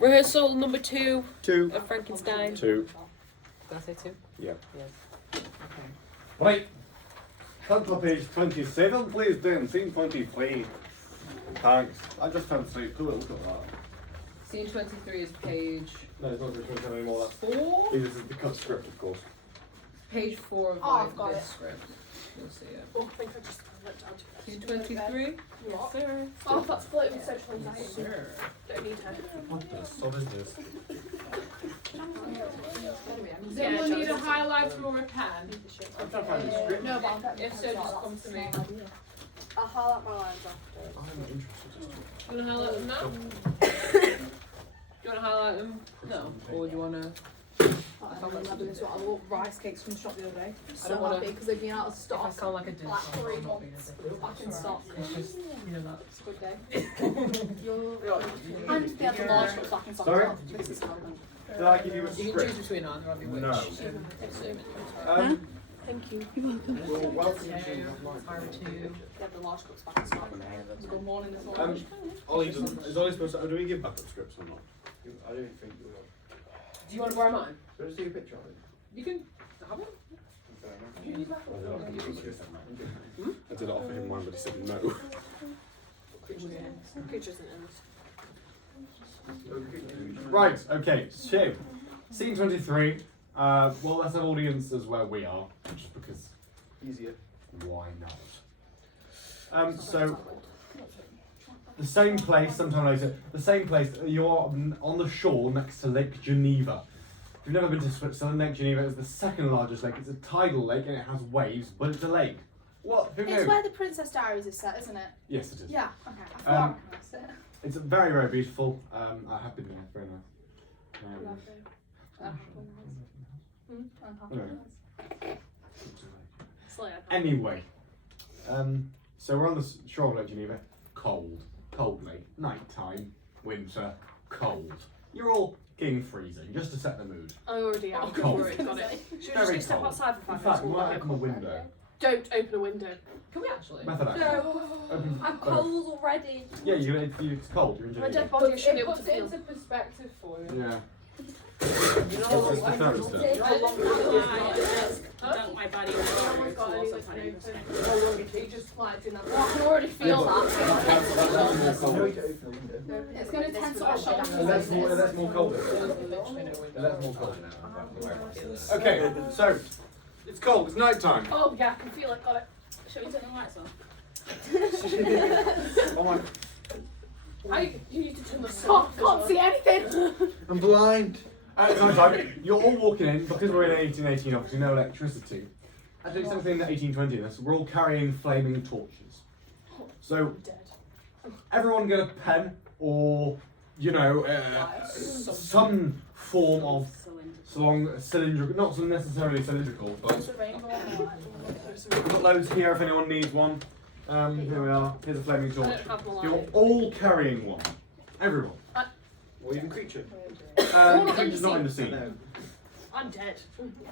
Rehearsal number 2 2. of Frankenstein. 2. Did I say 2? Yeah. Yes. Okay. Right. Turn to page 27, please, then. Scene 23. Thanks. I just turned to say, cool, look at that. Scene 23 is page No, it's not page 27 anymore. 4? This is the cut script, of course. Page 4 of I've got this it. script. You'll see it. Oh, I think I just looked at it. Scene 23? What? Yes, sir. Oh, that's floating with social anxiety. Sir. Don't need her. What the sod is this? Does anyone need a highlighter or a pen? I'm trying to find the script. No, but I'll get If so, just come to me. I'll highlight my lines after. I'm interested. Do you want to highlight them now? Do you want to highlight them? No. Or do you want to? I'm having this one. I bought rice cakes from the shop the other day. I So don't wanna- happy because they've been out of If I stock. sound like a dick, Like I'm 3 not being a months. dick. Back in stock. It's just, you know that. It's a good day. I'm just being the large cups back in stock. Sorry? This is relevant. Did I give you a You can choose script? between either of you which. No. Thank you. Well, welcome to Fire 2. They have the large cups back in stock. It was good morning this morning. Ollie, is Ollie supposed to, do we give backup scripts or not? I don't think we will. Do you want to borrow mine? Should I just take a picture of it? You can have one. I did offer him one, but he said no. Creatures and Right, okay, so, scene 23. Well, let's have audiences where we are, just because easier. Why not? So, the same place, sometime later, the same place, you're on the shore next to Lake Geneva. If you've never been to Switzerland, Lake Geneva is the second largest lake. It's a tidal lake and it has waves, but it's a lake. What? Who knew? It's where the Princess Diaries is set, isn't it? Yes, it is. Yeah, okay. I thought I recognised it. It's very, very beautiful. I have been there. Very nice. Anyway, so we're on the shore of Lake Geneva. Cold lake, night time, winter, cold. You're all getting freezing, just to set the mood. I already am. Cold. Got it. Should we just Very go step cold. outside for In 5 fact, we minutes? might open a window. Don't open a window. Can we actually? Method act. No. Open- I'm cold already. Yeah, it's cold. You're in My Geneva. dead body should be It able to puts it feel. into perspective for you. Yeah. You know how It's long the I thermostat. Don't my body work, so also funny to understand. How long it takes just like in that. I can already feel that. That's more It's going to tense my shoulders. That's more cold. Literally no window. That's more cold now. Okay, so it's cold. It's night time. Oh yeah, I can feel it. Got it. Should we turn the lights on? Oh my! You need to turn the sun off. Can't see anything. I'm blind. At night time, you're all walking in because we're in 1818. Obviously, no electricity. Actually, something in the 1820. This we're all carrying flaming torches. So I'm dead. everyone get a pen or some form of cylindrical, not so necessarily cylindrical, but It's a rainbow on the light. we've got loads here if anyone needs one. Here we are. Here's a flaming I torch. don't have my You're light. all carrying one. Everyone. Or even creature. Creature's not in the scene. No. I'm dead.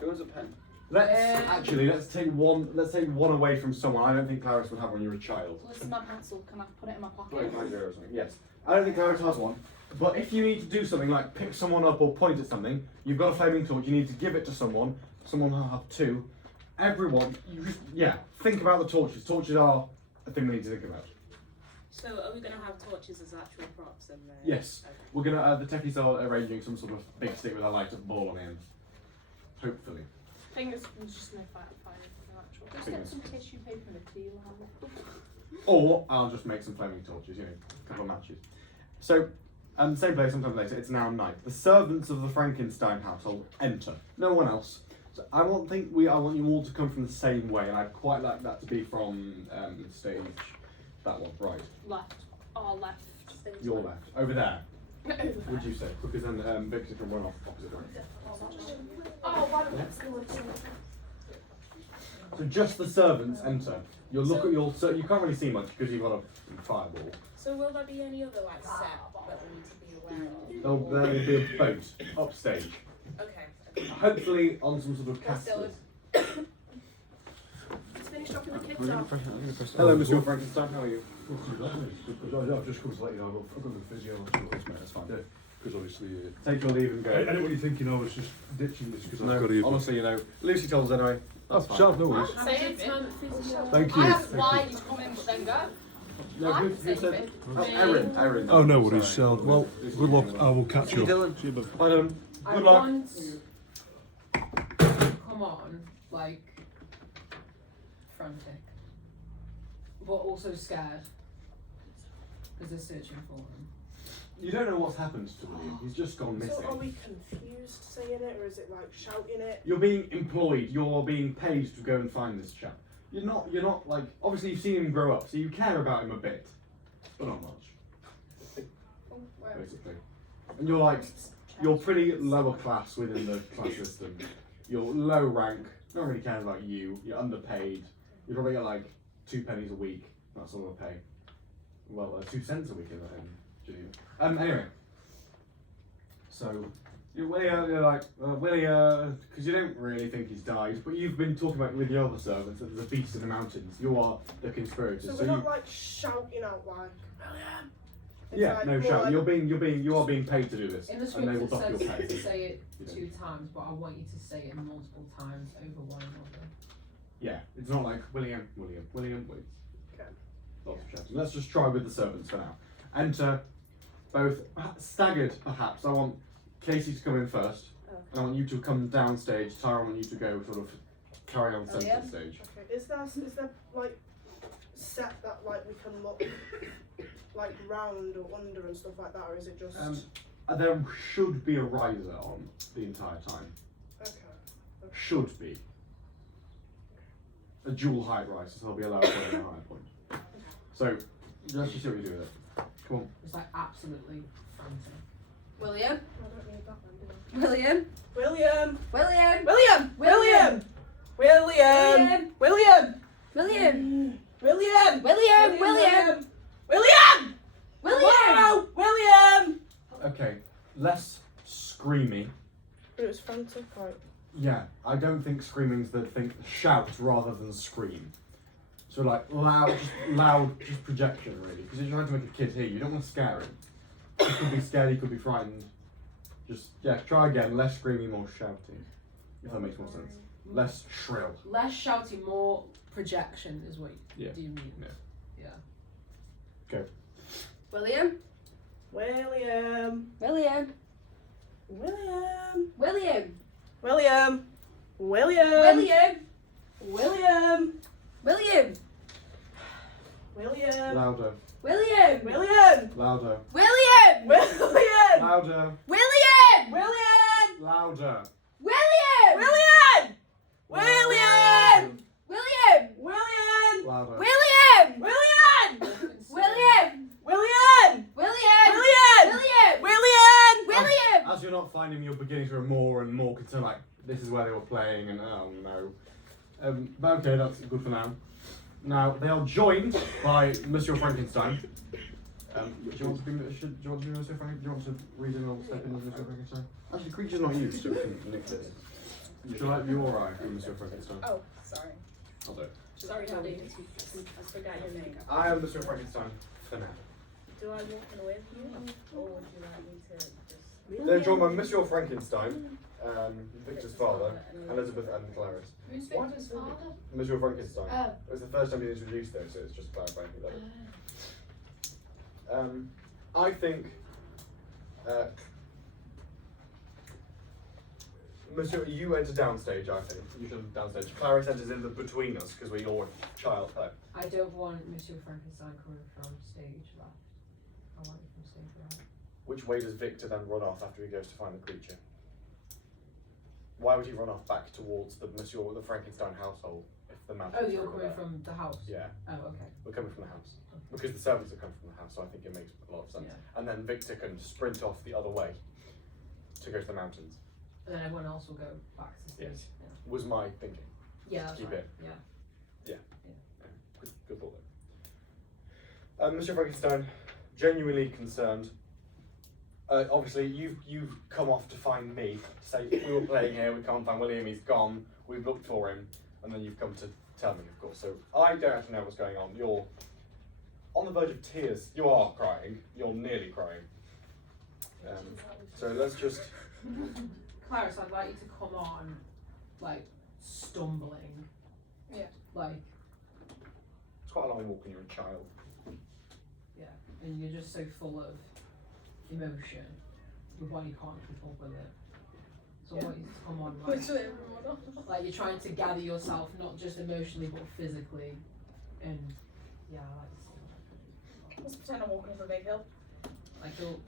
Who has a pen? Let's take one. Let's take one away from someone. I don't think Clarice would have when you were a child. Well, this is my pencil. Can I put it in my pocket? Like my zero or something. Yes. I don't think Clarice has one. But if you need to do something like pick someone up or point at something, you've got a flaming torch. You need to give it to someone. Someone will have two. Everyone, you just think about the torches. Torches are a thing we need to think about. So are we going to have torches as actual props? And Yes. Okay. We're gonna. The techies are arranging some sort of big stick with a light up ball on the end. Hopefully. Fingers. There's just no fire. Just Fingers. get some tissue paper and a tea lamp. Or I'll just make some flaming torches, a couple of matches. So, same place, sometime later, it's now night. The servants of the Frankenstein household enter. No one else. So I want you all to come from the same way, and I'd quite like that to be from stage, that one, right. Left. Our left. Your left. Over there, would you say? Because then Victor can run off opposite way. Oh, why don't we So just the servants enter. You'll look at your, so you can't really see much because you've got a fireball. So will there be any other like set that we need to be aware of? There'll be a boat upstage. Okay. Hopefully on some sort of casters. It's finished dropping the kids off. Hello, Monsieur Frankenstein, how are you? I've just come to let you know I've got the physio. That's fine. because obviously. Take your leave and go. I didn't want you thinking I was just ditching this because I've got to. Honestly, you know, Lucy told us anyway. That's fine. Sharp, no worries. Say it. Thank I you. asked why you come in, but then go. No, who said? Oh, Erin. Oh, no worries. Sorry. Well, good luck. I will catch you. Dylan. See you, bud. Bye, Dylan. I Good luck. want. Come on, like frantic, but also scared because they're searching for him. You don't know what's happened to William. He's just gone missing. So are we confused saying it, or is it like shouting it? You're being employed. You're being paid to go and find this chap. You're not like. Obviously, you've seen him grow up, so you care about him a bit, but not much, basically. And you're pretty lower class within the class system. You're low rank. No one really cares about you. You're underpaid. You probably get like 2 pennies a week. That sort of pay. Well, 2 cents a week in Geneva. Anyway. So, you're like, Willie, because you don't really think he's died, but you've been talking about with the other servants that there's a beast in the mountains. You are the conspirators. So we're not like shouting out like, William. It's Yeah, like no, more shout. Like, You are being paid to do this, In the and script they will it dock your says pay. to say it You know. 2 times, but I want you to say it multiple times over one another. Yeah, it's not like William. Wait. Okay. Lots of shouting. Let's just try with the servants for now. Enter both staggered, perhaps. I want Casey to come in first. And I want you to come downstage. Tyra, I want you to go sort of carry on centre stage. Okay. Is there like set that like we can look like round or under and stuff like that, or is it just? There should be a riser on the entire time. Okay. Should be. A dual height riser, so there'll be a lower point and a higher point. So, let's just see what you do with it. Come on. It's like absolutely frantic. William. I don't need that one, do I? William. William. William. William. William. William. William. William. William. William. William. William. William. William. Wow. William. Okay, less screamy. But it was frantic, right? Yeah, I don't think screaming's the thing. Shout rather than scream. So like loud, just projection really. Because you're trying to make a kid hear, you don't want to scare him. He could be scared, he could be frightened. Just, yeah, try again. Less screaming, more shouting. If that makes more sense. Less shrill. Less shouting, more projection is what Yeah. do you mean? Yeah. Yeah. Go. William. William. William. William. William. William. William. William. William. William. William. Louder. William. William. Louder. William. William. Louder. William. William. Louder. William. William. William. William. William. Louder. William. William. William. William. William. William. William. William. William. As you're not finding him, you're beginning to be more and more concerned, like, this is where they were playing, and oh no. But okay, that's good for now. Now, they are joined by Monsieur Frankenstein. Do you want to be Monsieur Frankenstein? Do you want to read in or step in as Monsieur Frankenstein? Actually, creature's not used, so we can nick this. Would you like your eye for Monsieur Frankenstein? Oh, sorry. I'll do it. Sorry, Daddy. I forgot your name. I am Monsieur Frankenstein for now. Do I walk in with you, or would you like me to just? They're joined by Monsieur Frankenstein, Victor's father, Elizabeth and Clarice. Who's Victor's father? Monsieur Frankenstein. Oh. It was the first time he was introduced though, so it's just clarifying who that is. I think Monsieur, you enter downstage, I think. You should downstage. Clarice enters in the between us because we're your child. I don't want Monsieur Frankenstein coming from stage left. I want you from stage right. Which way does Victor then run off after he goes to find the creature? Why would he run off back towards the Frankenstein household if the mountains Oh, you're are over coming there? from the house? Yeah, Oh, okay. we're coming from the house. Because the servants are coming from the house, so I think it makes a lot of sense. Yeah. And then Victor can sprint off the other way to go to the mountains. And then everyone else will go back to stage. Yes. Yeah. Was my thinking. Yeah, that's Keep right. it. Yeah. Good thought there. Mr. Frankenstein, genuinely concerned. Obviously, you've come off to find me, to say we were playing here, we can't find William, he's gone, we've looked for him, and then you've come to tell me, of course. So I don't actually know what's going on. You're on the verge of tears. You are crying. You're nearly crying. So let's just. Clarence, I'd like you to come on, like, stumbling. Yeah. Like, It's quite a long walk when you're a child. yeah, and you're just so full of emotion, your body can't keep up with it. So I want you to come on, like, Literally everyone. like you're trying to gather yourself, not just emotionally, but physically. And, yeah, I like to see that. Let's pretend I'm walking up a big hill.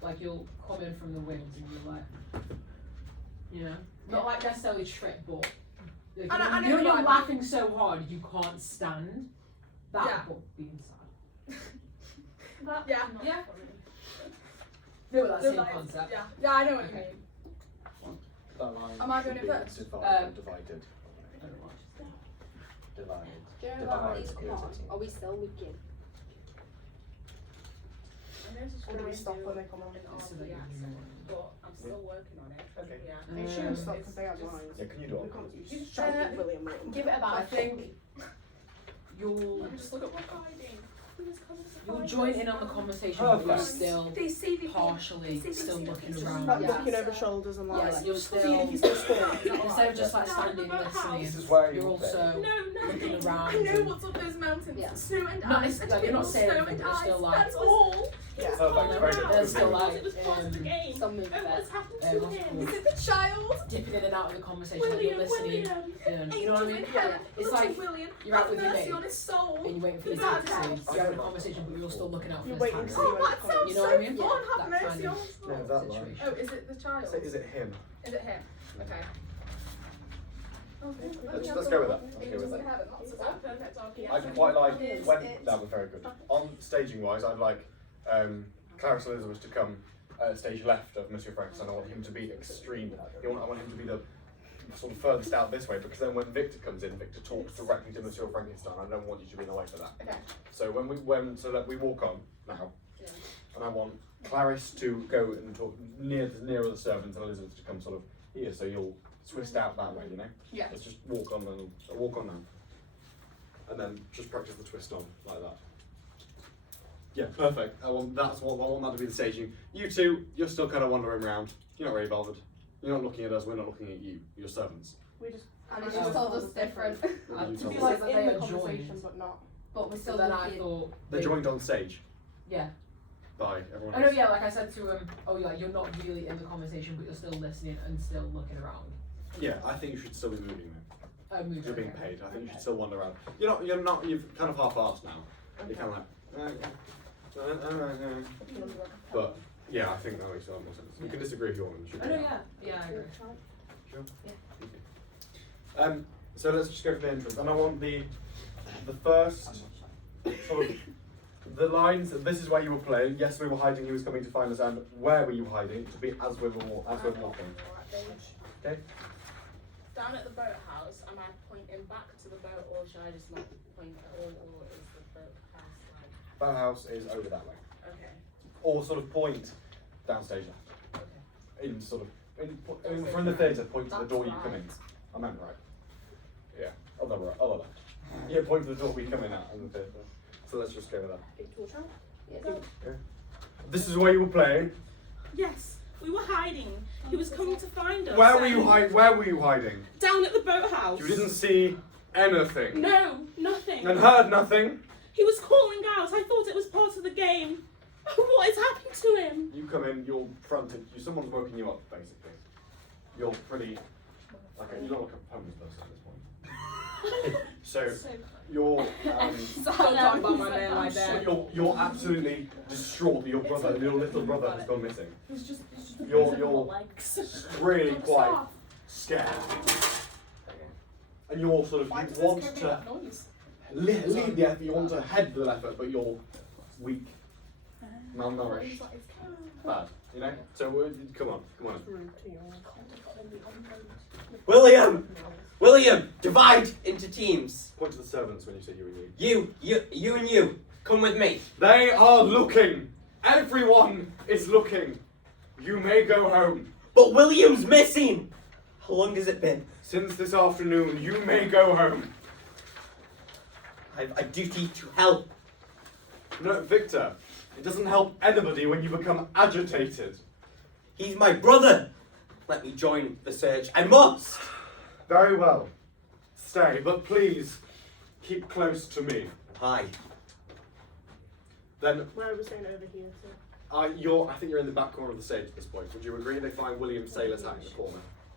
Like you'll come in from the winds and you're like, you know, not like necessarily trip, but like, I know you're what I mean. laughing so hard you can't stand that, Yeah. but being sad. That, yeah. Yeah. No, but that's the same Like, concept. Yeah. Yeah, I know what Okay. you mean. That line Am I should going be in first? divided. I don't watch it. Divided. During Divide, our these yeah, come on, it's- are we still looking? I noticed Or do we guys stop do when they come on? an So that you RPS, know. but I'm still working on it. Okay. Yeah. They shouldn't stop It's because they have just- lines. Yeah, can you We do it? can't you just try to give William one. Give it about. I think you'll Just look at my hiding. you'll join in on the conversation, but you're Perfect. still They see the partially still looking Just around. like Yeah. looking over shoulders and like, Yes, you're seeing if he's still still scoring. instead of just like standing listening, This is where you're you'll also No, looking nothing. around. I know and- what's up those mountains. Yeah. Snow and Not ice. like, you're not saying snow anything, and but you're ice. still like That's all. Yeah. Perfect, very good. They're still like It was part of the game. Some move Oh, back. what's happened what's to it him? called? Is it the child? dipping in and out of the conversation, like you're William, listening. William. And, you know what I mean? Angel in heaven, It's little like William, you're out have with your mercy mate. on his soul. and you're waiting for your Is that dad to right? say, you're having a conversation, but you're still looking out for You're his waiting tag. to Oh, that sounds You know so what I mean? fun. Yeah, Have that mercy kind on of his soul. Yeah, that line. situation. Oh, is it the child? Say, is it him? Is it him? Okay. Let's go with that. Let's go Angels with in that. heaven. That's Is a that perfect RPS? I'd quite like It's- when it's- that was very good. On staging wise, I'd like Clarence Elizabeth to come stage left of Monsieur Frankenstein. I want him to be extreme. I want him to be the sort of furthest out this way, because then when Victor comes in, Victor talks directly to Monsieur Frankenstein. I don't want you to be in the way for that. Okay. So that we walk on now, Yeah. and I want Clarice to go and talk nearer the servants, and Elizabeth to come sort of here. So you'll twist out that way, you know. Yeah. Let's just walk on now, and then just practice the twist on like that. Yeah, perfect. I want that to be the staging. You two, you're still kind of wandering around. You're not really bothered. You're not looking at us. We're not looking at you. You're servants. We just And it's Oh. just told us different. You To told be us. like like they in are the conversation, joined. but not. But we're So still then I looking. thought They're joined on stage Yeah. by everyone Oh no, else. yeah, like I said to him, oh yeah, you're not really in the conversation, but you're still listening and still looking around. Yeah, I think you should still be moving though. Moving, You're being okay. paid. I think you should still wander around. You're not. You've kind of half-assed now. You're kind of like. But yeah, I think that makes a lot more sense. You can disagree if you want. You should Oh do no, that. yeah, I agree. Sure. Yeah. Okay. So let's just go for the entrance, and I want the first sort of the lines. This is where you were playing. Yes, we were hiding. He was coming to find us. And where were you hiding? To be as we're walking. Okay. Down at the boathouse, am I pointing back to the boat, or should I just not point at all, or is the boathouse like? Boathouse is over that way, Okay. or sort of point downstage left. Okay. In sort of from the theatre, point to the door you come in. I meant right. Yeah, other left. Yeah, point to the door we come in at in the theatre. So let's just go with that. Yes. This is where you were playing. Yes, we were hiding. He was coming to find us. Where were you saying- Where were you hiding? Down at the boathouse. You didn't see anything. No, nothing. And heard nothing. He was calling out. I thought it was part of the game. What is happening to him? You come in. You're fronted. Someone's woken you up, basically. You're pretty. You look like a homeless person at this point. So you're. Don't talk about my man like that. You're absolutely distraught that your little brother has gone missing. It's just You're legs. really quite scared. And you're sort of, you want to lead the effort, you want to head the effort, but you're weak, malnourished, bad, you know? So come on. William, divide into teams. Point to the servants when you say you and you. You and you, come with me. They are looking. Everyone is looking. You may go home. But William's missing. How long has it been? Since this afternoon, you may go home. I've a duty to help. No, Victor, it doesn't help anybody when you become agitated. He's my brother. Let me join the search. I must. Very well. Stay, but please keep close to me. Why? Then Where are we saying over here? So. I think you're in the back corner of the stage at this point. Would you agree? They find William Sailor's hat in the corner.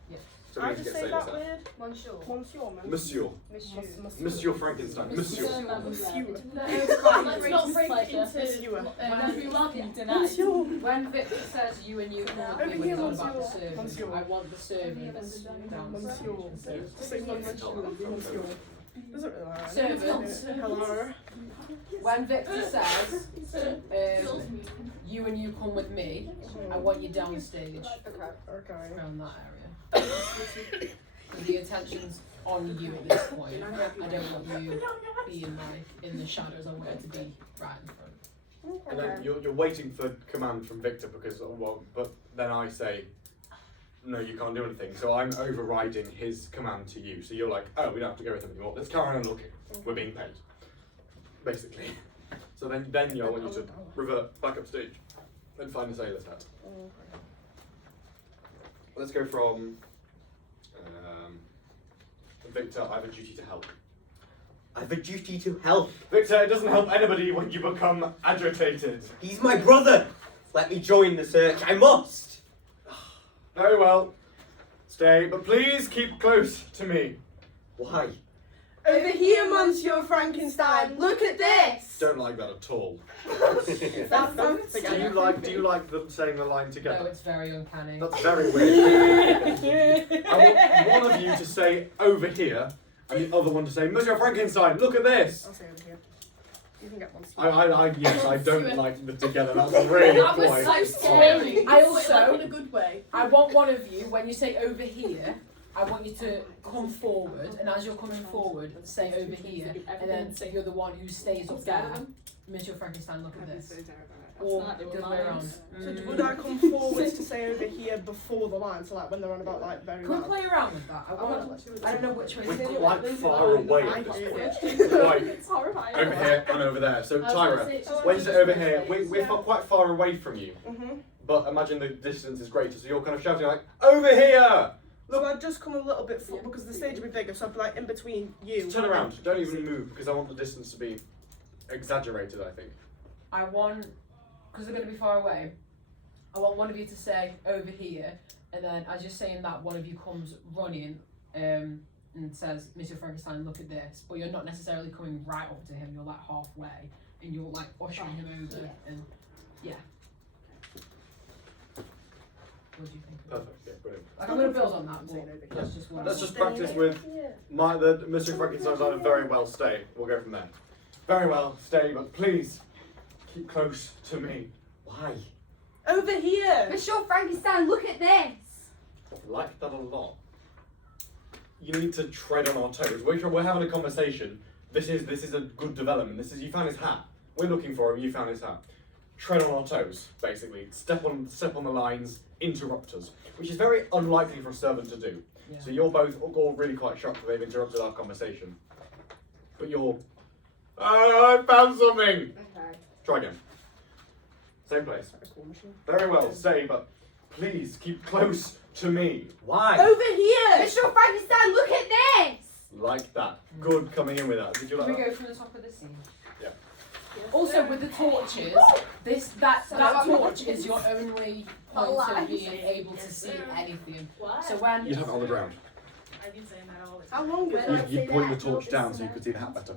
Yes. So we I need to just get say Sailor's that hat. weird. Monsieur. Monsieur, man. Monsieur. Monsieur. Monsieur Frankenstein. Monsieur. Monsieur. Let's not break Pleasure. into Monsieur. Monsieur. When Victor says you and you come with me when he's on about the Monsieur. servants, Monsieur. I want the servants downstairs. Monsieur. Just say monsieur. Monsieur. Doesn't really matter. Servants. Hello. When Victor says you and you come with me, I want you downstage Okay. around that area. And the attention's on you at this point. I don't want you being like in the shadows. I want you to be right in front. And then you're waiting for command from Victor because, but then I say, no, you can't do anything. So I'm overriding his command to you. So you're like, oh, we don't have to go with him anymore. Let's carry on looking. We're being paid, basically. So then I want you to revert back upstage and find the sailor's hat. Let's go from Victor. I have a duty to help. I have a duty to help. Victor, it doesn't help anybody when you become agitated. He's my brother. Let me join the search. I must. Very well. Stay, but please keep close to me. Why? Over here, Monsieur Frankenstein. Look at this. Don't like that at all. That's Do you like them saying the line No, together? it's very uncanny. That's very weird. I want one of you to say over here, and the other one to say, Monsieur Frankenstein, look at this. I'll say over here. You can get one. Yes, I don't like them together. That's really That was quite. so scary. I also- in a good way. I want one of you, when you say over here, I want you to come forward, and as you're coming forward, say over here, and then you're the one who stays up there. Monsieur Frankenstein, look at this. Or the other way around. So would I come forward to say over here before the line? So like when they're on about like very Can we loud. play around with that? I don't know which way to do We're it. quite far away at this point. Quite It's horrifying. over here and over there. So Tyra, when you say over here, we're quite far away from you. But imagine the distance is greater, so you're kind of shouting like, over here! So I'd just come a little bit forward because the stage would be bigger. So I'd be like in between you. Turn around, don't even move, because I want the distance to be exaggerated, I think. I want, because they're going to be far away, I want one of you to say over here, and then as you're saying that, one of you comes running and says, Mr. Frankenstein, look at this. But you're not necessarily coming right up to him, you're like halfway, and you're like ushering him over, and yeah. What do you think? Perfect, yeah, brilliant. Like, I'm going to build on that, but that's just one. Let's just practice with the Mr. Frankenstein's on a very well stay. We'll go from there. Very well, stay, but please keep close to me. Why? Over here. Monsieur Frankenstein, look at this. I like that a lot. You need to tread on our toes. We're having a conversation. This is a good development. You found his hat. We're looking for him. You found his hat. Tread on our toes, basically. Step on the lines. Interrupt us, which is very unlikely for a servant to do. Yeah. So you're both all really quite shocked that they've interrupted our conversation. But you're, I found something. Okay. Try again. Same place. Very well, stay, but please keep close to me. Why? Over here. Monsieur Frankenstein, look at this. Like that. Good coming in with that. Did you Can like we that? go from the top of the scene? Yeah. Also, with the torches, that torch is your only point of being able to see anything. What? So when You'd have it on the ground. I've been saying that all the How time. long is it? You'd point the torch down so you could see the hat better.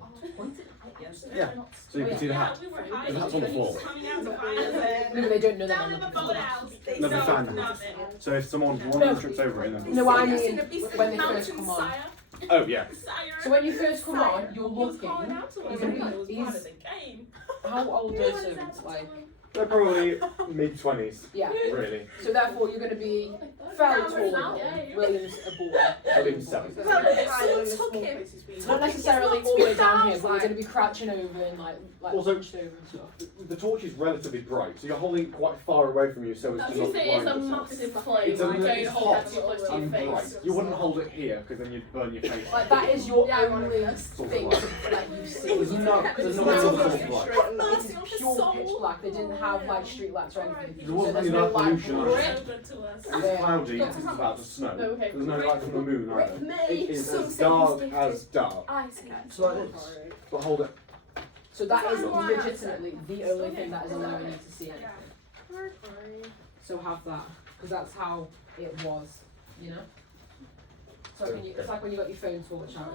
Yes. Yeah. So you could see the hat. We were The hiding. hat's on the floor. Coming out to find us. no, they don't know Down that. in the boathouse. No, they found it. Nothing. So if one of them trips over it, then. No, I mean It's in a beast when they of first come on. Sire. Oh yeah. Sire. So when you first come on, you're He was looking. calling out to us. You're gonna be- It was part he's- of the game. How old are servants? Like, They're probably mid-20s, yeah. really. So therefore, you're going to be fairly Cameron's tall. out, yeah. William's a boy. William's 7. It's like higher in the small places we It's not necessarily all the way down here, but you're going to be crouching over and like Also- hunched over and stuff. The torch is relatively bright, so you're holding it quite far away from you so as I to was not gonna say it's blind a yourself. massive flame. It's a Like, don't it's hold hot that too close to your and bright. face. You wouldn't hold it here because then you'd burn your face. Like that is your Yeah, only Sort of thing light. that you see. There's no It's sort not of looking light. straight and It is pure pitch black. They didn't have like street lights or anything. There wasn't there's any no light pollution pollution. either. So good to us. It's cloudy because it's about to snow. Oh, okay. There's no light from the moon either. Me. It is Some as dark things as dark. I see. So like this. But hold it. So that is That's why I legitimately the only thing that is allowing you to see anything. So have that, because that's how it was, you know. So it's like when you got your phone torch out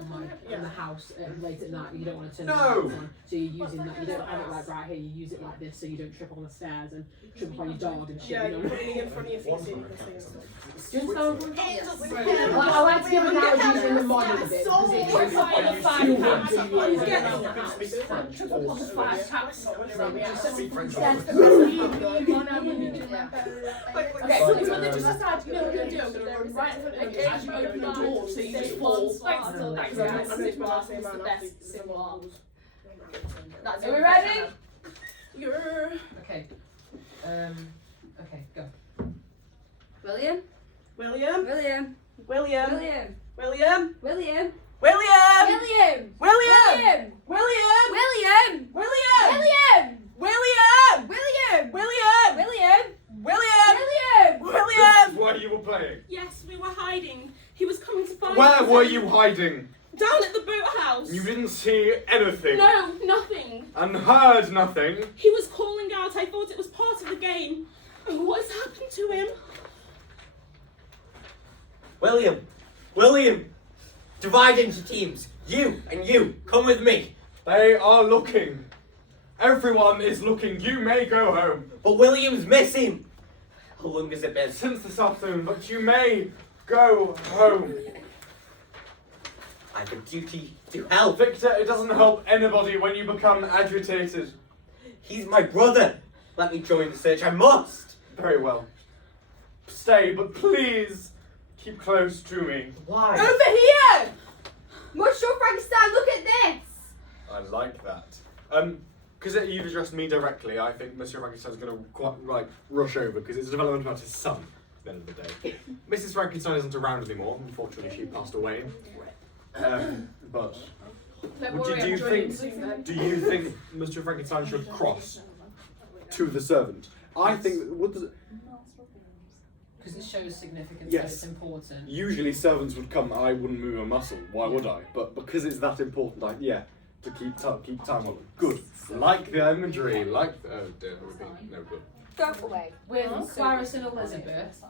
in the house late at night, you don't want to turn the No. lights on, so you're using that. You don't have it like right here. You use it like this, so you don't trip on the stairs and trip on your dog and shit. Yeah, you you're know? putting it in front of your feet so you can see and stuff. Do you understand what I'm It saying? doesn't Like, I like to give analogies in the modern bit because it shows Fire you the fire feel taps what on you the use. get in the house. Triple on the fire taps. Okay, so when they just decide, you know what they're doing, so they're right in front of you as you open the door, so you just fall. Thanks to that, that's the best symbol. That's Are we ready? Yeah. Okay. Okay, go. William. William, William. William, William. William, William. William, William. William, William. William, William. William, William. William, William. William, William. William, William. William. Where you were playing? Yes, we were hiding. He was coming to find Where us. were you hiding? Down at the boathouse. You didn't see anything. No, nothing. And heard nothing. He was calling out. I thought it was part of the game. What has happened to him? William, William, divide into teams. You and you, come with me. They are looking. Everyone is looking. You may go home. But William's missing. How long has it been? Since this afternoon, but you may go home. I have a duty to help. Victor, it doesn't help anybody when you become agitated. He's my brother. Let me join the search. I must. Very well. Stay, but please keep close to me. Why? Over here. Monsieur Frankenstein, look at this. I like that. Because you've addressed me directly, I think Monsieur Frankenstein's going to quite like rush over because it's a development about his son. At the end of the day, Mrs. Frankenstein isn't around anymore. Unfortunately, she passed away. But do you think Mr. Frankenstein should cross to the servant? I think what does it, Because it shows significance, Yes. and it's important. usually servants would come. I wouldn't move a muscle. Why would I? But because it's that important, to keep time on it. Good. Like the imagery. Like oh dear, that would be no good. Go away. With Clarence and Elizabeth,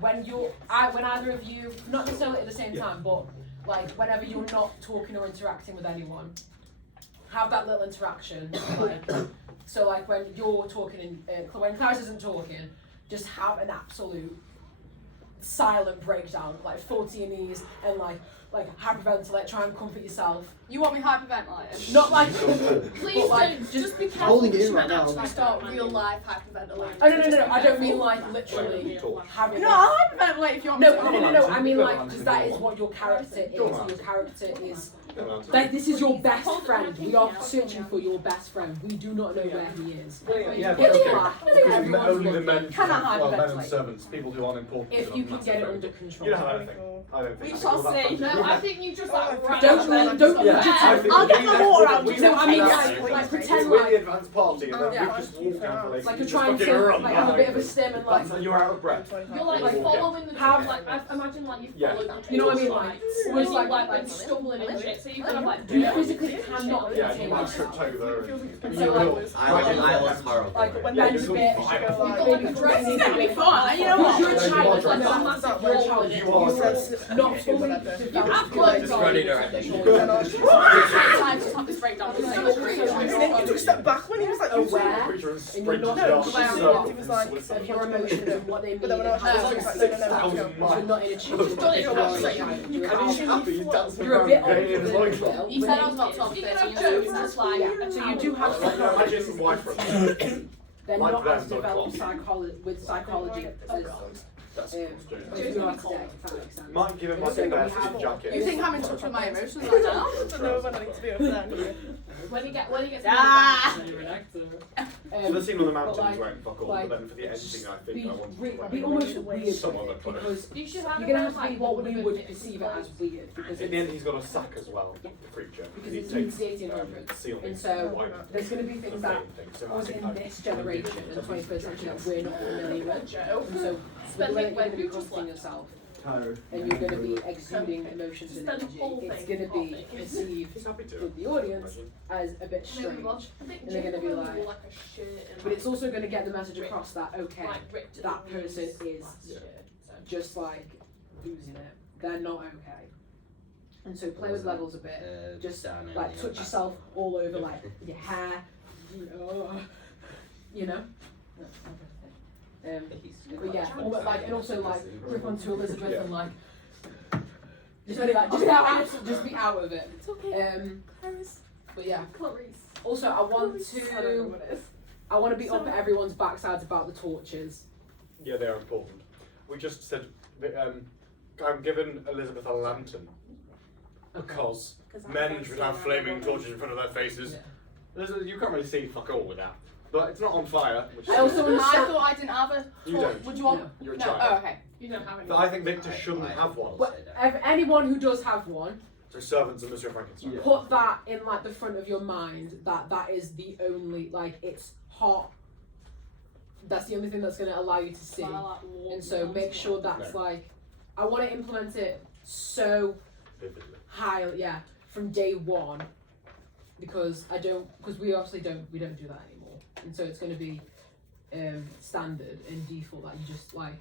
when either of you, not necessarily at the same time, but like whenever you're not talking or interacting with anyone, have that little interaction. So like when you're talking and when Clarence isn't talking, just have an absolute silent breakdown, like fall to your knees and like hyperventilate, try and comfort yourself. You want me hyperventilating? Not like Please like, don't, just be careful. holding it in because right you might now. actually Start real life hyperventilating. oh no, I don't mean like literally having. No, I'll hyperventilate if you want me to. No. I mean like because that is what your character is. Your character is like this is your best friend. We are searching for your best friend. We do not know where he is. Yeah, Pitch okay. black. Because Everyone's only the looking. men, Can I well, men and hyperventilate? servants, people who aren't important. If you can get it under control. You don't have anything. I don't think. We shall see. No, I think you just like run Don't out there and don't just Yeah, go, I think I'll get we my left water with- out. we No, left I mean with- like pretend we're the like advanced party, and then Yeah. we just walk down the lake. like and you're just trying fucking to run like have a behind bit of a them. stem and like That's how you're out of breath. You're like Like, following the have- like I imagine like you Yeah. follow you know what I mean like almost almost like stumbling and shit. So you kind of like you physically cannot Yeah, contain you might yourself. trip over. And So, you like, will. I was horrible. Like when Yeah, bend a you're bit, fine. Go like, maybe dress This is gonna be fun. You know what? You're a Yeah, child, you are like dressed. a massive you're a child. You are dressed. Not fully have developed. clothes Just on. run it around. Time to have this breakdown. and then you took a step back when he was like, aware Creature and and sprint you're not down conscious the He circle was like, and of your emotions and what they mean But then when I and was how like, it's no, no, no, Thousand you're miles. not in a tune. Done it You're once, out. like, You're And he's out. happy, he's dancing You're a around bit getting older in his than loincloth. Bill. You said I was not 12, You can 13 have years jokes, old. it's like Yeah, so you do have Like, imagine wife friends. they're like not them, as but developed close. with psychology as That's Um, cool. if you are today, if that makes sense. Might give him like So a we bare have- jacket. You think I'm in touch with my emotions right now? I don't know if I need to be up there. When he gets You're an actor. For the scene on the mountain but is went fuck all, like, but then for the ending I think I want to be almost weird someone with that it, put it. because you should have you're gonna have to be what we would perceive it as weird, because In the end it's, he's got a sack as well, Yeah. the creature. because He it's in takes the 1800s, seal and meat, so wine, there's gonna be the things that thing, so I us think in I- this generation in the 21st century that we're not familiar with, and so with the Spend way it that you're gonna be when you just comforting left. yourself, Tired. and you're going to be exuding emotions and Spend the energy, whole it's thing going to be off it. perceived He's happy to. with the audience as a bit strange. And they're gonna be like- a shirt and But it's also going to get the message across that, okay, like ripped at that the person knees is last year, so. just like losing it. They're not okay. And so play with levels a bit. Just like touch yourself all over, like your hair, you know. But yeah, almost like, and also like grip onto Elizabeth and like just be like just be out of it. It's okay. But yeah. Clarice. Also, I want I don't know to what it is. be up at everyone's backsides about the torches. Yeah, they are important. We just said I'm giving Elizabeth a lantern because men should have flaming torches in front of their faces. You can't really see fuck all with that. But it's not on fire. Which I also I understand. thought I didn't have a You torch. don't. Would you want? No. You're a No. child. Oh, okay. You don't have any. But I think Victor shouldn't have one. But anyone who does have one, So servants of Mr. Frankenstein. Yeah. put that in like the front of your mind that is the only, like, it's hot. That's the only thing that's going to allow you to see. And so make sure that's like, I want to implement it so Vividly. high, yeah, from day one, because we obviously don't do that anymore, and so it's going to be standard and default that you just like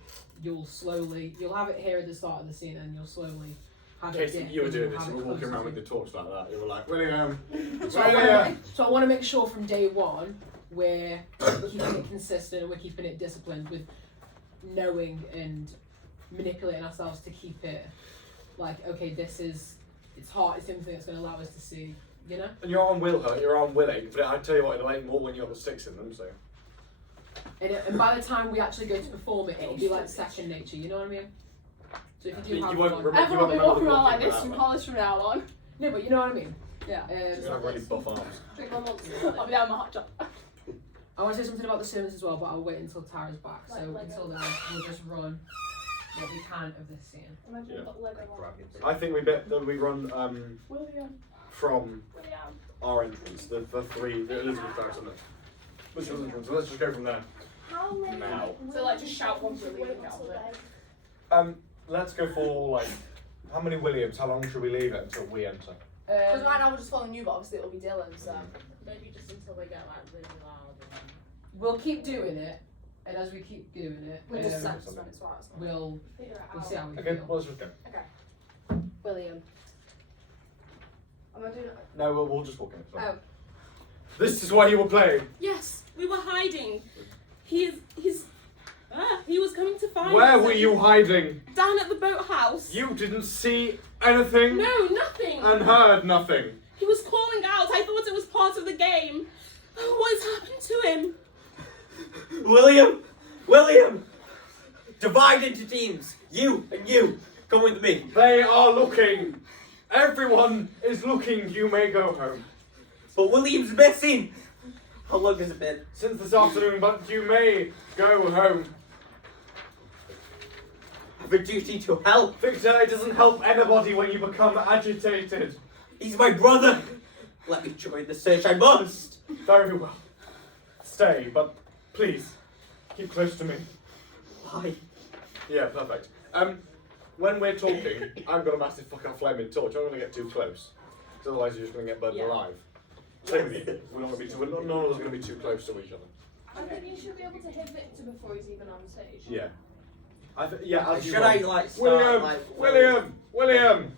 you'll have it here at the start of the scene and you'll slowly have it. Casey, dip you were and doing you'll this, have you it were walking closer around to- with the torch like that. You were like, William, So I want to make sure from day one we're keeping it consistent and we're keeping it disciplined with knowing and manipulating ourselves to keep it like, okay, it's hot, it's the only thing that's going to allow us to see, you know? And your arm will hurt, your arm will ache, but I tell you what, it'll ache more when you've got the sticks in them, so. And by the time we actually go to perform it, it'll be like second nature, you know what I mean? So if you do You have won't one, remember- Everyone will be remember walking the around like walking this without from one. college from now on. no, but you know what I mean? Yeah. You're gonna have really buff arms. Drink my monster. I'll be down my hot chocolate. I want to say something about the sermons as well, but I'll wait until Tara's back. So Like Lego. until then, we'll just run what we can of this scene. Imagine Yeah. we've got Lego on. I think we run William. from our entrance, the Elizabeth Barracks, isn't it? Which was entrance, so let's just go from there. How many? Now. So like just shout one for William and get on with it. Let's go for like, how many Williams? How long should we leave it until we enter? Because right now we're just following you, but obviously it'll be Dylan, so. Maybe just until they get like really loud. We'll keep doing it, and as we keep doing it, We'll just Um, sense when it's right. It's fine. we'll Figure it we'll out. see how we Okay, feel. well, let's just go. William. Am I doing it? No, we'll just walk in. It's fine. Oh. This is why you were playing. Yes, we were hiding. He was coming to find Where us. were you hiding? Down at the boathouse. You didn't see anything No, nothing. and heard nothing. He was calling out. I thought it was part of the game. What has happened to him? William! Divide into teams. You and you. Come with me. They are looking. Everyone is looking. You may go home. But William's missing. How long has it been? Since this afternoon, but you may go home. I have a duty to help. Victor, it doesn't help anybody when you become agitated. He's my brother. Let me join the search. I must. Very well. Stay, but please, keep close to me. Why? Yeah, perfect. When we're talking, I've got a massive fucking flaming torch. I'm not going to get too close. Because otherwise you're just going to get burned alive. Same with you. We're not going to be none of us are going to be too close to each other. I think you should be able to hit Victor before he's even on stage. Yeah. As you Should run. I like start William!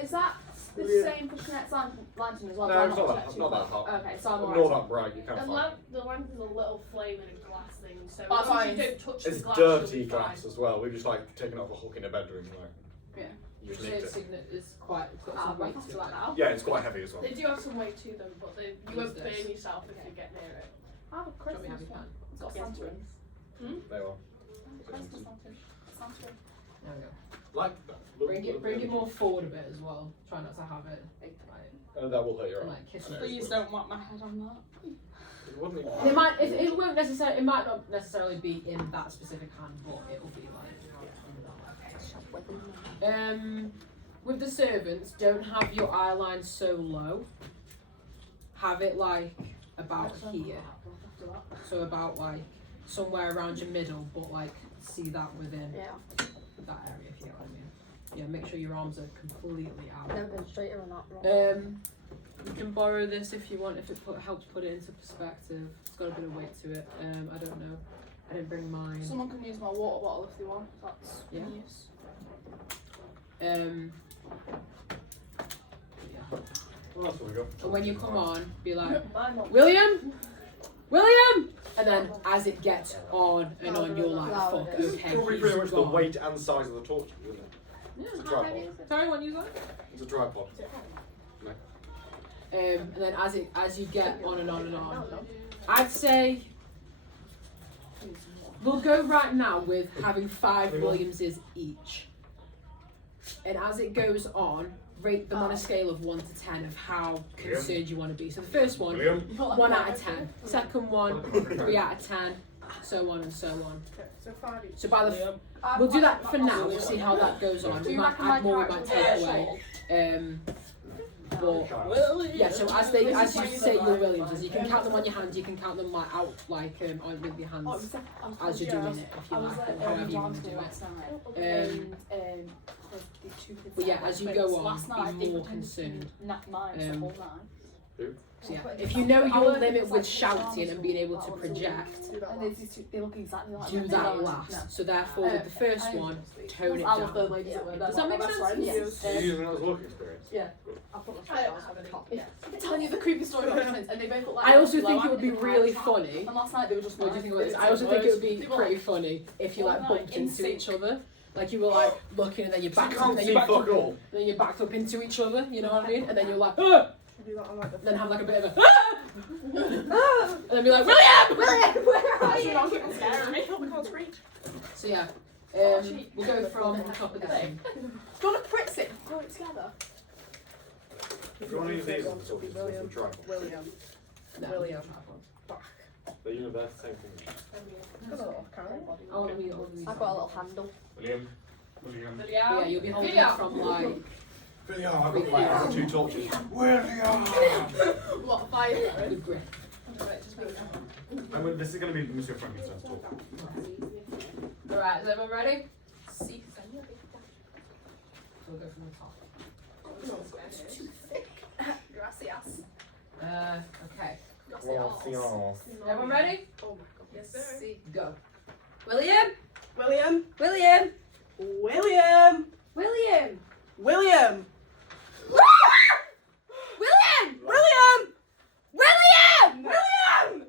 Is that the same for Jeanette's lantern as well? No, I'm it's not that hot. Okay, so I'm Not alright. that bright, you can't The find. lamp is a little flame in a glass thing, so as That's long as fine. you don't touch It's the glass, dirty you'll be glass fine. as well. We've just like taken off a hook in a bedroom. Like, Yeah. you just So need it's to. it's quite, it's got Ah, some weight we'll have to to it. that now. Yeah, it's quite heavy as well. They do have some weight to them, but you won't Use burn this. yourself if you get near it. I have a Drop me how Christmas you one. can. It's got Yes, Santa in it. They are. Christmas lantern. Santa There we go. Like that. Bring it more forward a bit as well. Try not to have it like, that will hurt your and, eye. like kiss it. Please don't whack my head on that. It wouldn't even. It might. It won't necessarily. It might not necessarily be in that specific hand, but it'll be like. With the servants, don't have your eye line so low. Have it like about here. So about like somewhere around your middle, but like see that within that area. If you know what I mean. Yeah. Make sure your arms are completely out. Never been straighter on that. You can borrow this if you want, if it helps put it into perspective. It's got a bit of weight to it. I don't know. I didn't bring mine. Someone can use my water bottle if they want. That's Yeah. use. What else have we got? And when you come on, be like, Mine not. William! William! And then as it gets on and on, you're like, fuck, okay, It's probably pretty much he's the gone. weight and size of the torch, isn't it? It's a tripod. Sorry, what you got? It's a tripod. And then as you get on and on and on, I'd say we'll go right now with having 5 Williamses each. And as it goes on, rate them on a scale of 1 to 10 of how concerned you want to be. So the first one, William? 1 out of 10. Second one, 3 out of 10. So on and so on. So 5 each. So by the we'll do that for now. We'll see how that goes on. We might add more. We might take away. But yeah. So as you say your Williamses, you can count them on your hands. You can count them like out like on with your hands as you're doing it, if you like, or however you want to do it. But yeah, as you go on, be more concerned. So yeah, if you know your limit with shouting and being able to project, They look exactly like do that last. So therefore, with the first one, tone it down. Does that make sense? Yes. You're using that as work experience? Yeah. I'll put my phone on the top. Yeah. Telling you the creepy story about twins, and they both look like. I also think it would be really funny. And last night they were just. What do you think about this? I also think it would be pretty funny if you like bumped into each other. Like you were like looking and then you backed up, and then you backed up, and then you backed up into each other. You know what I mean? And then you're like, ah! Then have like a bit of a, ah! And then be like, William! William, where are You're you? not getting scared of me. I can't screech. So yeah, we'll go from the top of the thing. Do you want to Pritz it? Throw it together. If you want to use these on the torch, it's a tripod. William. No, William. They're universal, same thing. all of these. I've got a little handle. William. But yeah, you'll be holding it from like. William, I've got 2 torches. William! What, 5? The grip. And this is going to be Mr. Frankenstein's talk. Alright, is everyone ready? So we'll go from the top. Gracias. Okay. Gracias. Everyone ready? Oh my god. Yes, sir. Go. William! William. William! William. William! William. William! William. William! William.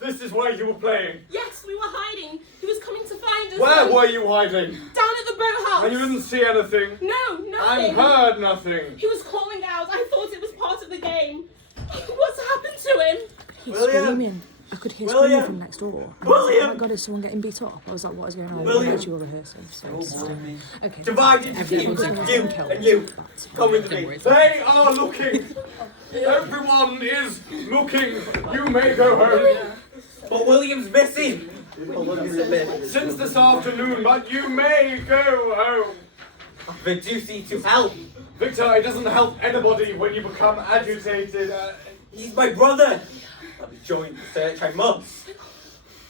This is where you were playing. Yes, we were hiding. He was coming to find us. Where were you hiding? Down at the boathouse. And you didn't see anything. No, nothing. And heard nothing. He was calling out. I thought it was part of the game. What's happened to him? William! I could hear William! screaming from next door. William! Oh my god, is someone getting beat up? Or was that what was going on? William! I heard you were rehearsing. So okay. Divide into teams. You and you. Come with me. They are looking. Everyone is looking. You may go home. But William's missing. Since this afternoon, but you may go home. But you see to help. Victor, it doesn't help anybody when you become agitated. He's my brother. I'll be joining the search. I must.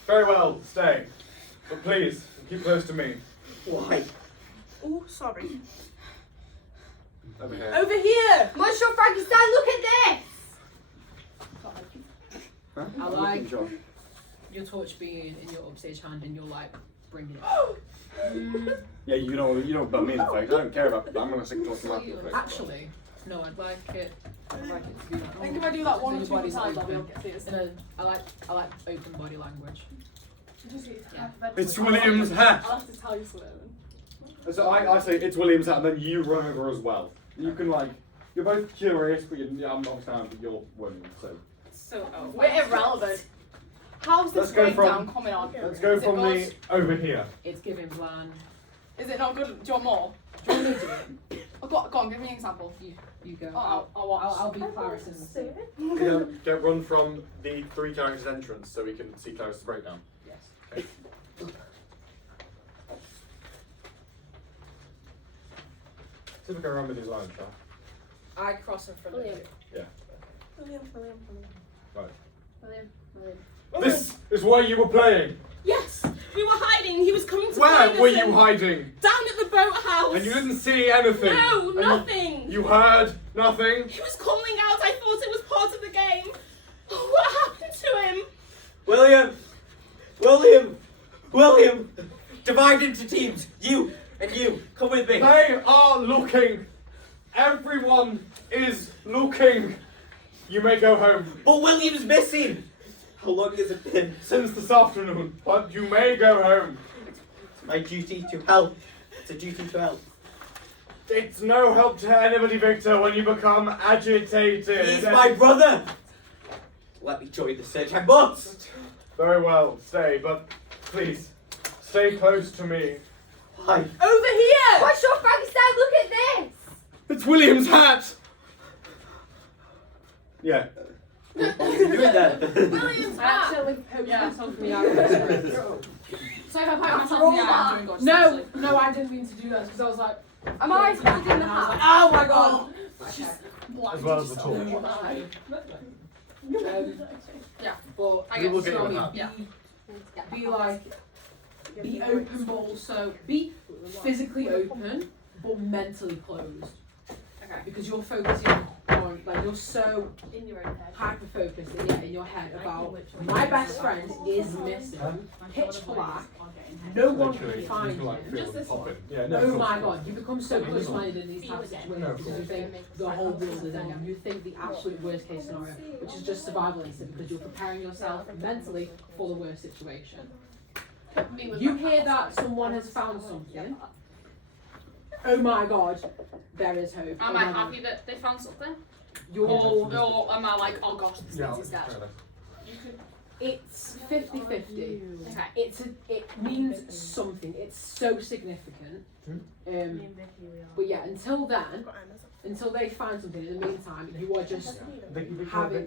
Very well, stay. But please, keep close to me. Why? Oh, sorry. Over here. Over here. Monster Frankenstein, look at this! Huh? I like your torch being in your upstage hand and you're like bringing it. Yeah, you don't butt me in the face. I don't care about. I'm gonna stick torch in my face. Actually, no, I'd like it to be like. I think if I do that 1 or 2 Everybody's times, I'll be able open. to get this. And then I like open body language. Yeah. It's William's hat. I'll have to tell you something. So I say it's William's hat, and then you run over as well. You can like. You're both curious, but I'm obviously you're William, so. So, We're irrelevant. How's this Let's go breakdown from- coming on? Let's go Is it from good? the over here. It's giving bland. Is it not good? Do you want more? Do you want me to do it? Oh, go on, give me an example. You go. I'll watch. I'll be Clarice and Don't run from the 3 characters' entrance so we can see Clarice's breakdown. Yes. Okay. See if we can remember these lines, shall I cross in front of you. William. This is why you were playing. Yes, we were hiding. He was coming to Where find us were you and- hiding? Down at the boathouse. And you didn't see anything. No, And nothing. You heard nothing. He was calling out. I thought it was part of the game. What happened to him? William! Divide into teams. You and you. Come with me. They are looking. Everyone is looking. You may go home. But William's missing. How long has it been? Since this afternoon, but you may go home. My duty to help. It's a duty to help. It's no help to anybody, Victor, when you become agitated. He's my brother. Let me join the search. I must. Very well, stay, but please, stay close to me. Why? Over here! What's your Frankenstein? Look at this! It's William's hat! Yeah. What are you doing there? William's I hat. accidentally poked Yeah. myself in the eye with my script. So if I poke myself in the eye, I'm doing good. No, no, I didn't mean to do that because I was like, Am I holding the and I was hat? like, oh my god! As well as the torch. Yeah, but I you get will it. get your me. hat. Be like, be open, but also be physically open, but mentally closed. Okay. Because you're focusing on, like, you're so In your own head. hyper focused in your head about my best friend is missing, pitch black, no one can find him. Just this one. Yeah, Oh my god, you become so close-minded in these types of situations because you think the whole world is ending. You think the absolute worst case scenario, which is just survival instinct because you're preparing yourself mentally for the worst situation. You hear that someone has found something. Oh my god, there is hope. Am I happy that they found something? You're, Or am I like, oh gosh, this Yeah, means he's dead? it's 50-50. Okay. It means something. It's so significant. But yeah, until then, until they find something. In the meantime, you are just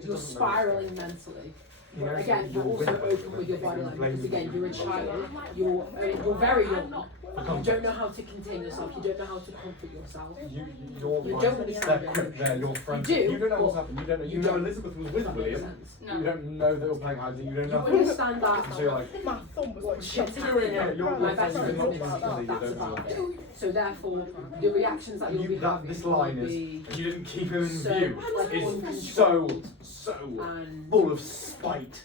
you're spiraling mentally. But again, you're also open with your body language because again, you're a child. You're very young. You don't know how to contain yourself. You don't know how to comfort yourself. You don't understand quick there, your friend. You do, You don't know what's but happened. You don't know. You you know don't. Elizabeth was with Does that make William. sense? No. You don't know they were playing hide and you don't You know. understand that. So you're like, My thumb was like Shit's doing it. You're my best friend's not missing. you That's don't know. about it. So therefore, the reactions that you'll be having This line will is, be and you didn't keep him in so, view. like, Is so and full of spite.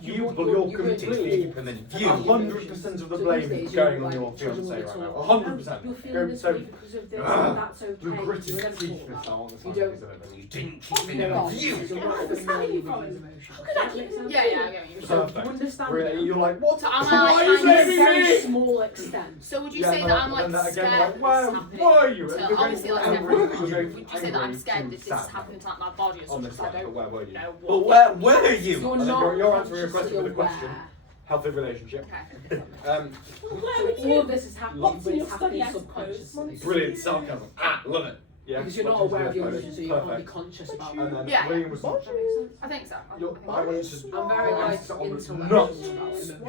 You're committing to keep him in view. 100% of the blame is going on your fiance right now. 100%. you're feeling Go this so. way because of this, and that's okay. You're gritting You're never teeth taught this time on the You side don't- of it. You didn't keep him You're in not, view. because you're not familiar with these emotions. Yeah, yeah, I get what you mean. So you Perfect. understand Really, that. you're like, what? So am Why I are you like To a blaming very me? small extent. So would you Yeah, say no, that I'm but like then that again, scared like, that where this is happening? were you? So You're going obviously, like angry, everyone, you're going would you say that I'm angry scared to that this is sad. happening to like my body or On something? this So I one, but don't where were you? know But what. where were you? You're I think not you're answering a question consciously with a question. aware. Healthy relationship. Okay. So all of this is happening, What's but in it's your study, happening I suppose? subconsciously. Brilliant sarcasm. Love it. Yeah. Because you're what not you aware do of your first. emotions, so you can't be Perfect. conscious about And them. then Yeah, William was. I think so. I want you to. I'm very like intellectual about Nuts. emotions and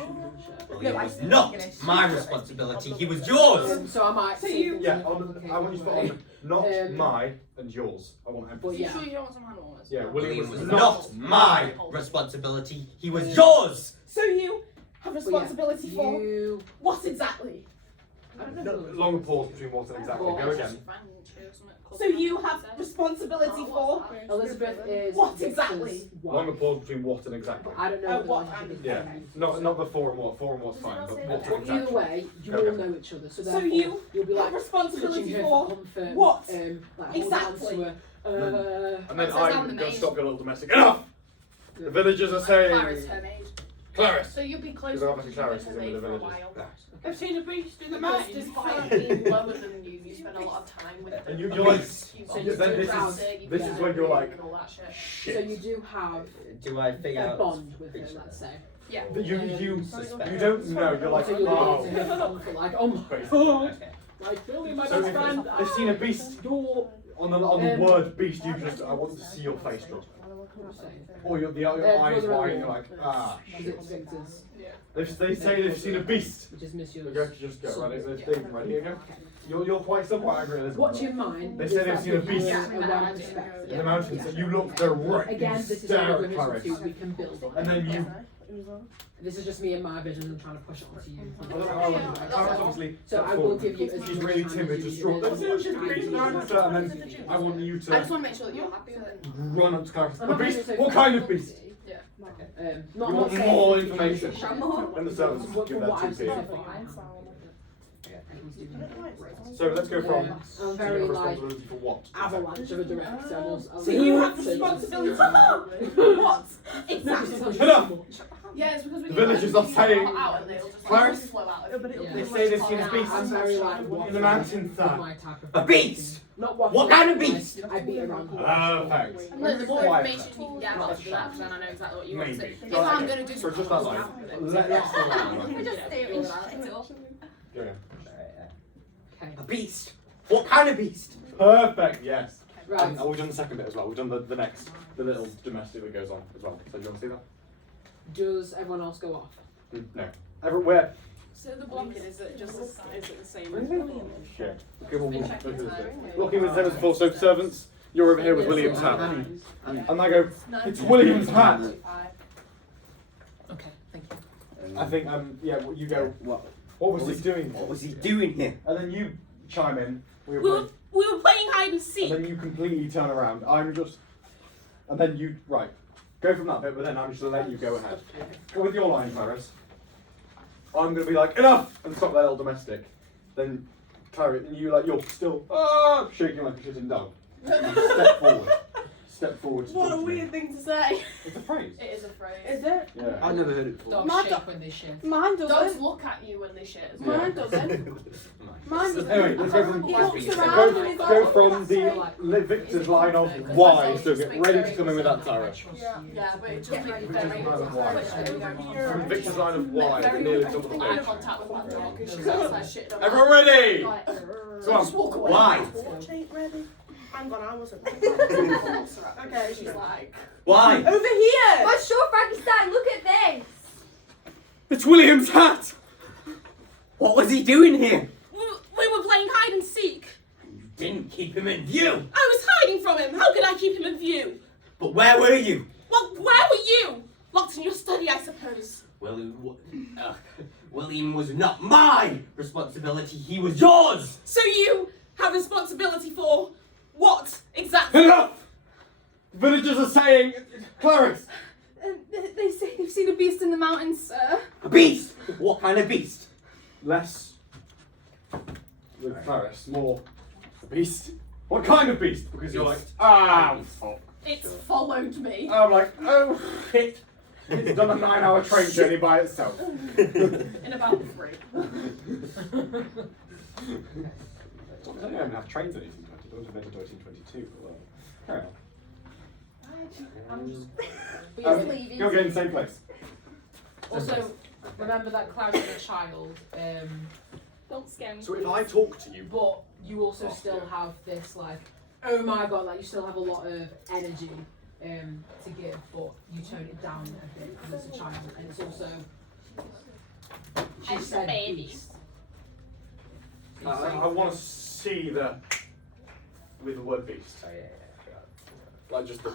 shit. William was not my responsibility. He was yours. So I might So say you- things Yeah, that I are want you to put on not Um, my and yours. I want But emphasis. yeah. Sure you don't want some hand warmers? Yeah, William was was not my responsibility. He was yours. So you have responsibility for You. what exactly? I don't know. Long pause between what and exactly. Go again. So you have responsibility for Elizabeth is. What Victor's exactly? wife. Longer pause between what and exactly. I don't know Oh, what the what relationship is. Yeah, not the for and what. For and what's fine, but what and But either exactly. way, you Okay. all know each other, so So therefore you'll be have like responsibility touching her for for comfort. what? Like holding Exactly. on to her. And then Says I'm I'm the going to maid. stop your little domestic. Enough! The villagers are saying. Clarice, her maid. Clarice! So you'll be close Because obviously to Clarice is her in maid the for a villages. while. I've seen a beast in the Because mountains. despite being lower than you spend a lot of time with them. And you're like, So then you this do is have- this is when you're like, and all that shit. So you do have Do I figure a out? bond with her, let's say. Yeah. But you Suspect. you don't know. You're like, So you're oh. like, oh my Basically. god. Like, Billy, my So best friend. if they've seen a beast, You're. on the word beast, you just, I want to see your face drop. Or your eyes wide, and you're like, ah. They say they've seen a beast. Which is Miss You have to just get ready. Ready again? You're quite somewhat angry at this. What's your mind? They say they've seen a beast In in the mountains, and you look directly, Again, you this is stare what at Clarice. we can build on. And then you. This is just me and my vision and trying to push it onto you. Clarice obviously. So I will give you as She's much really time as timid, you just need. drop. There's They say she's a beast in the mountains, and then I want you I just to want to make sure that you're happy with it. run up to Clarice. I'm A not gonna beast? say What kind of beast? Yeah. Not You want saying more it's information. information. And the servants What- give from what that I've 2p. specified. So let's go from I'm very taking like responsibility for what? avalanche of a director. So you have the responsibility for what? Exactly. Enough! Yeah, it's because we The villagers are saying, out and they'll just Clarence, flow out. they say they've seen a beast I'm very like in the mountains. my type of A beast? Not What kind of beast? I beat around. Perfect. No, the more Quite information you can get out of that, then I know exactly what you want to Maybe. say. If I'm going to do So just that something, line. I'll do it. Let's do that. We're just staring at it. Yeah. Okay. A beast. What kind of beast? Perfect, yes. Right. And we've done the second bit as well. We've done the next, the little domestic that goes on as well. So do you want to see that? Does everyone else go off? No. Everywhere. So the blocking is it just is it the same? Shit. Okay, well, looking with them as full. So servants, you're over here with William's hat. And I go, it's William's hat. Okay, thank you. I think, yeah, well, you go, what was he doing? What was he doing here? And then you chime in. We We were were, we were playing hide and and seek. then you completely turn around. I'm just, and then you, right, go from that bit, but then I'm just going to let you go ahead. Go with your line, Clarice. I'm going to be like, enough! And stop that little domestic. Then, Clarice, and you're still, shaking like a shitting dog. And you step forward. Step forward to What talk a to me. weird thing to say. It's a phrase. It is a phrase. Is it? Yeah. I never heard it before. Dogs My shake when they shit. Mine Dogs doesn't. look at you when they shit as Yeah. well. Mine doesn't. Mine doesn't. Anyway, let's go from, He looks around and he's like, go from the Victor's line of why, so get ready to come in with that, Tara. Yeah, but it just makes me very From Victor's line of why, nearly double the eye page. contact with my dog because she sounds like shit. Everyone ready? Like, Go on. just walk away. Why? Watch ain't ready. Hang on, I wasn't. Okay, she's like, Why? Over here. What's your Frankenstein? Look at this. It's William's hat! What was he doing here? We were playing hide and seek. You didn't keep him in view. I was hiding from him. How could I keep him in view? But where were you? Well, where were you? Locked in your study, I suppose. William was not my responsibility. He was yours. So you have responsibility for what exactly? Enough! The villagers are saying, Clarice! They say they've seen a beast in the mountains, sir. A beast. What kind of beast? Less with Clarice, more a beast. What kind of beast? Because you're like, fuck. it's followed me. I'm like, oh shit. It's done a 9-hour train journey by itself. In about 3. I don't even have trains in 1820. I was invented in 1822. But well, carry on. Go get in the same place. Also, remember that Clarice is a child, Don't scare me. So if I talk to you, but you also still have this like, oh my god, like you still have a lot of energy to give, but you tone it down a bit because it's a child, and it's also she As a said baby. beast. I want to see with the word beast. Like just the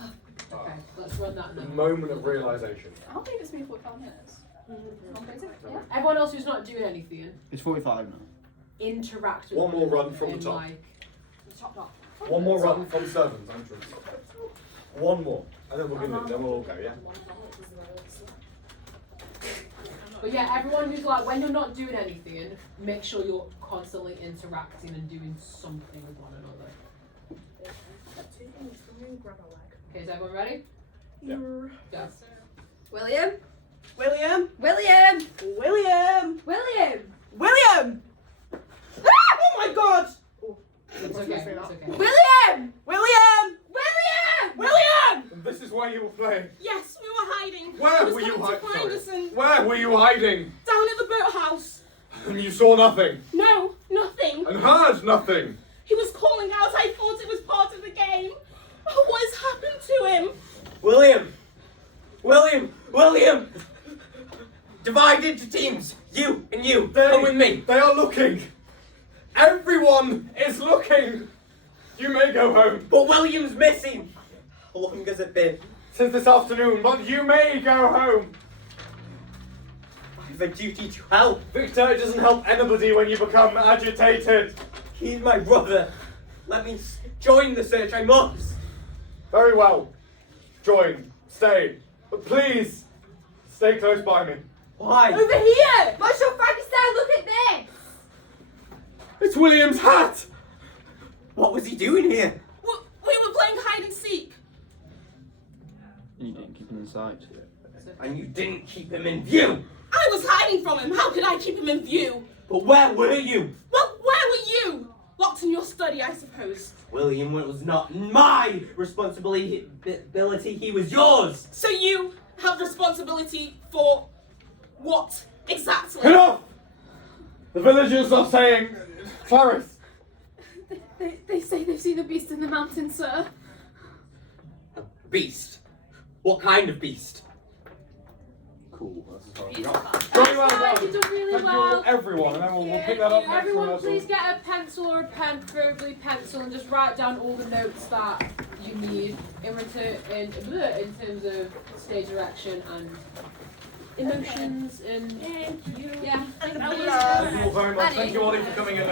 Okay, let's run that now. moment of realization. How big is me for 5 minutes? Yeah. Everyone else who's not doing anything, It's 45 now. interact with One more them run from the and, top. Like, top. One more run from servants entrance. One more, and then then we'll all go. Yeah. But yeah, everyone who's like, when you're not doing anything, make sure you're constantly interacting and doing something with one another. Okay, is everyone ready? Yeah. Go. William. William. William. William. William. William. Oh my God. It's okay, it's okay. William. William. William. William. This is where you were playing. Yes, we were hiding. Where He was were you coming to hiding? find us and Where were you hiding? down at the boathouse. And you saw nothing. No, nothing. And heard nothing. He was calling out. I thought it was part of the game. Oh, what has happened to him? William! William! Divide into teams. You and you. Come with me. They are looking. Everyone is looking. You may go home. But William's missing. How long has it been? Since this afternoon, but you may go home. I have a duty to help. Victor, it doesn't help anybody when you become agitated. He's my brother. Let me join the search. I must. Very well. Join. Stay. But please, stay close by me. Why? Over here! Monsieur Frankenstein, look at this! It's William's hat! What was he doing here? We were playing hide and seek. You didn't keep him in sight. And you didn't keep him in view. I was hiding from him. How could I keep him in view? But where were you? Well, where were you? Locked in your study, I suppose. William, it was not my responsibility. He was yours. So you have responsibility for what exactly? Enough! The villagers are saying... Clarice! They say they've seen a beast in the mountain, sir. A beast? What kind of beast? Cool, that's as far as we He's got. fine. Very well done. You've done really Thank well. you everyone, and then we'll pick that up next Everyone, rehearsal. please get a pencil or a pen, preferably pencil, and just write down all the notes that you need in terms of stage direction and emotions and Thank you. yeah. And Thank you all very much. Thank you, Ollie, for coming in.